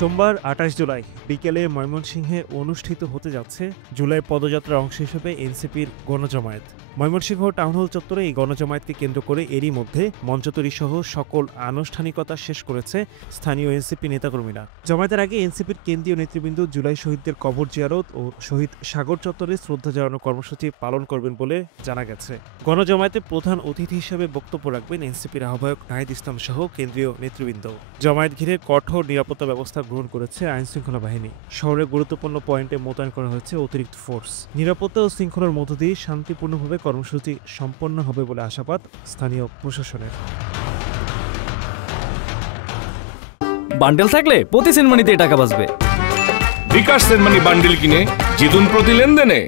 সোমবার ২৮ জুলাই বিকেলে ময়মনসিংহে অনুষ্ঠিত হতে যাচ্ছে জুলাই পদযাত্রার অংশ হিসেবে এনসিপির গণজমায়েত। ময়মনসিংহ টাউন হল চত্বরে এই গণজমায়েতকে কেন্দ্র করে এরই মধ্যে মঞ্চ তৈরি সহ সকল আনুষ্ঠানিকতা শেষ করেছে স্থানীয় এনসিপি নেতাকর্মীরা। জমায়েতের আগে এনসিপির কেন্দ্রীয় নেতৃবৃন্দ জুলাই শহীদদের কবর জিয়ারত ও শহীদ সাগর চত্বরে শ্রদ্ধা জানানোর কর্মসূচি পালন করবেন বলে জানা গেছে। গণজমায়েতে প্রধান অতিথি হিসেবে বক্তব্য রাখবেন এনসিপির আহ্বায়ক নাহিদ ইসলাম সহ কেন্দ্রীয় নেতৃবৃন্দ। জমায়েত ঘিরে কঠোর নিরাপত্তা ব্যবস্থা গ্রহণ করেছে আইনশৃঙ্খলা বাহিনী। শহরের গুরুত্বপূর্ণ পয়েন্টে মোতায়েন করা হয়েছে অতিরিক্ত ফোর্স। নিরাপত্তা ও শৃঙ্খলার মধ্য দিয়ে শান্তিপূর্ণভাবে কর্মসূচি সম্পন্ন হবে বলে আশাবাদ স্থানীয় প্রশাসনের। বান্ডেল থাকলে প্রতি সেনমানিতে টাকা বাঁচবে। বিকাশ সেনমানি বান্ডেল কিনে জিতুন প্রতি লেনদেনে।